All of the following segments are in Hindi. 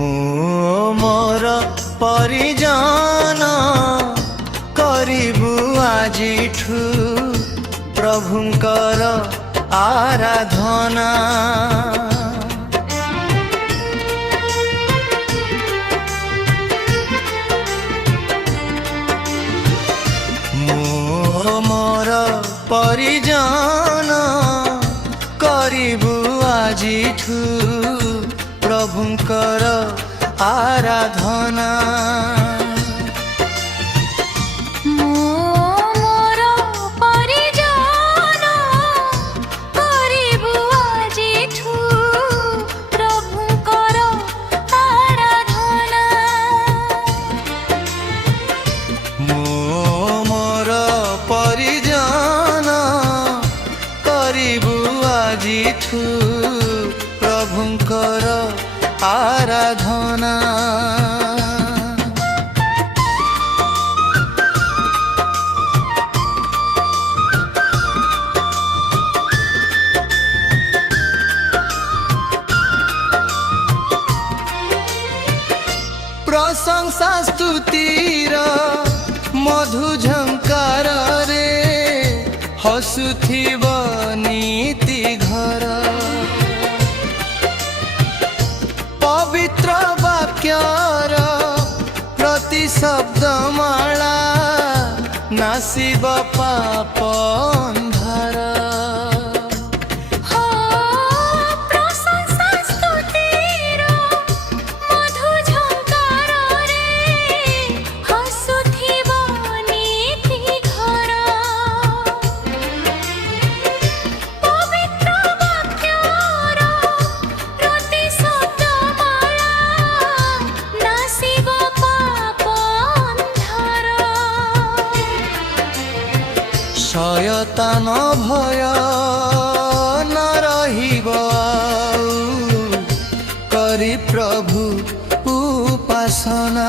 मु मोर परिजन करिबु आजिठु प्रभुंकर आराधना। मोर परिजन करिबु आजिठु प्रभुंकर आराधना। प्रभुंकर आराधना। प्रशंसा स्तुतिर मधु झंकार रे हसुथिब नीति घर। पवित्र वाक्यर प्रति शब्द माला नासिब पाप अंधार। शयतान भय न रहिब करी प्रभु उपासना।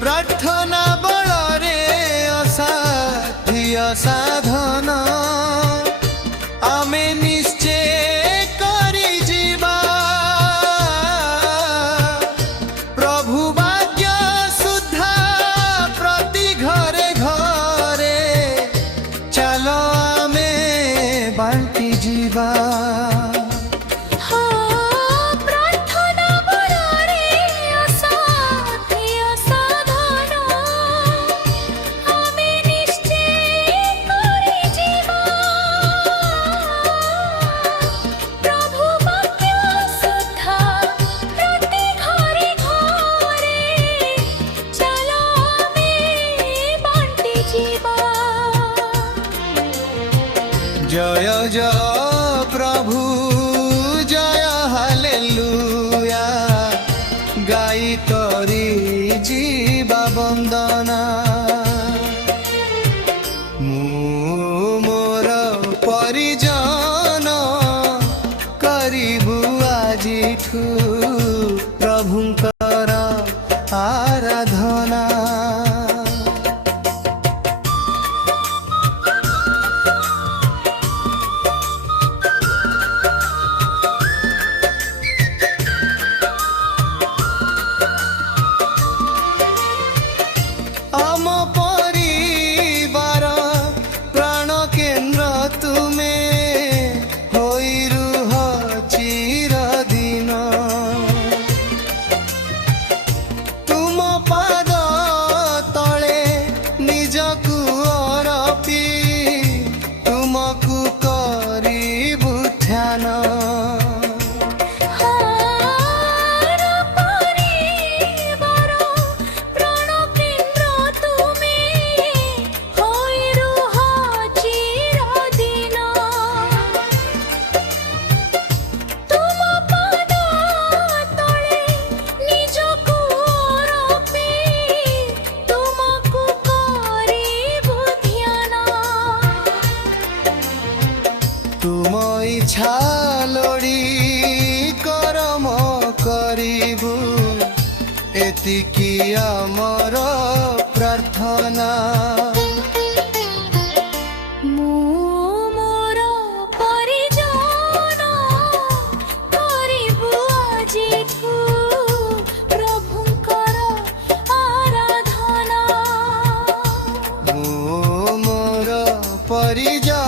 प्रार्थना बलरे असाध्य साधन आमे निश्चय करि जीवा। प्रभु भाग्य शुद्धा प्रति घरे घरे चलो आमे बांटी जीवा। जय जय प्रभु जय हालेलुया गाई करी जीवा वंदना। मु मोर परिजन करिबु आजिठु प्रभुंकर आराधना। आम परिवार प्राण केन्द्र तुमे होई रुह चिरदिन। तुम पाद तले निजकु अरपी तुमकु करिबु ध्यान। परिवार प्राण केन्द्र तुमे ଏତିକି ଆମର ପ୍ରାର୍ଥନା। ପରିଜନ